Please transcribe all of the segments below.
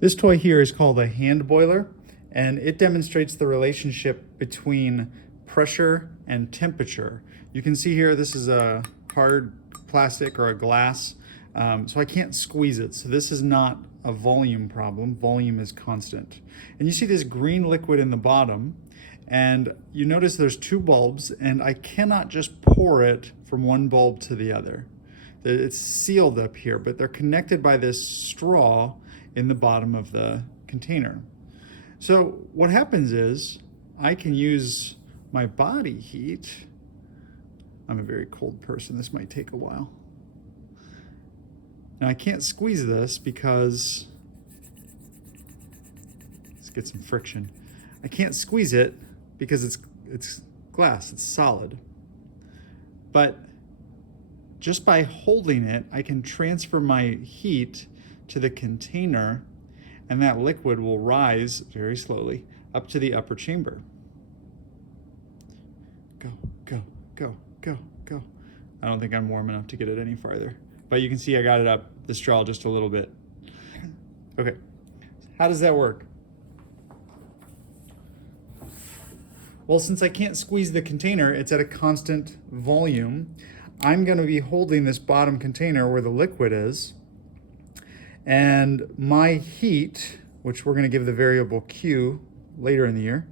This toy here is called a hand boiler, and it demonstrates the relationship between pressure and temperature. You can see here this is a hard plastic or a glass, so I can't squeeze it. So this is not a volume problem. Volume is constant. And you see this green liquid in the bottom, and you notice there's two bulbs, and I cannot just pour it from one bulb to the other. It's sealed up here, but they're connected by this straw in the bottom of the container. So what happens is I can use my body heat. I'm a very cold person. This might take a while. Now I can't squeeze this because, let's get some friction. I can't squeeze it because it's glass, it's solid. But just by holding it, I can transfer my heat to the container, and that liquid will rise very slowly up to the upper chamber. Go, go, go, go, go. I don't think I'm warm enough to get it any farther, but you can see I got it up the straw just a little bit. Okay, how does that work? Well, since I can't squeeze the container, it's at a constant volume. I'm going to be holding this bottom container where the liquid is, and my heat, which we're going to give the variable Q later in the year,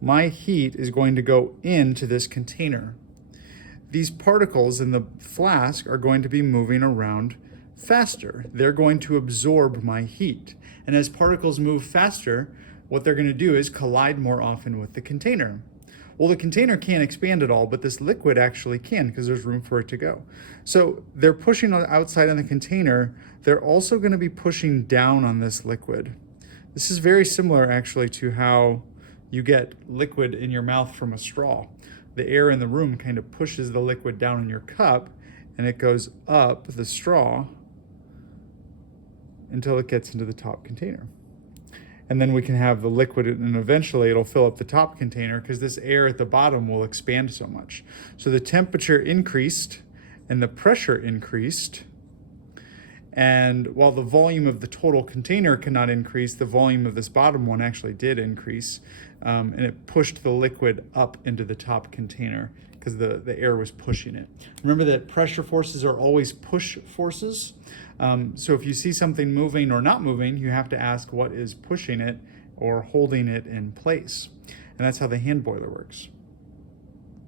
my heat is going to go into this container. These particles in the flask are going to be moving around faster. They're going to absorb my heat. And as particles move faster, what they're going to do is collide more often with the container. Well, the container can't expand at all, but this liquid actually can because there's room for it to go. So they're pushing outside on the container. They're also going to be pushing down on this liquid. This is very similar actually to how you get liquid in your mouth from a straw. The air in the room kind of pushes the liquid down in your cup, and it goes up the straw until it gets into the top container. And then we can have the liquid, and eventually it'll fill up the top container because this air at the bottom will expand so much. So the temperature increased and the pressure increased. And while the volume of the total container cannot increase, the volume of this bottom one actually did increase. And it pushed the liquid up into the top container because the air was pushing it. Remember that pressure forces are always push forces. So if you see something moving or not moving, you have to ask what is pushing it or holding it in place. And that's how the hand boiler works.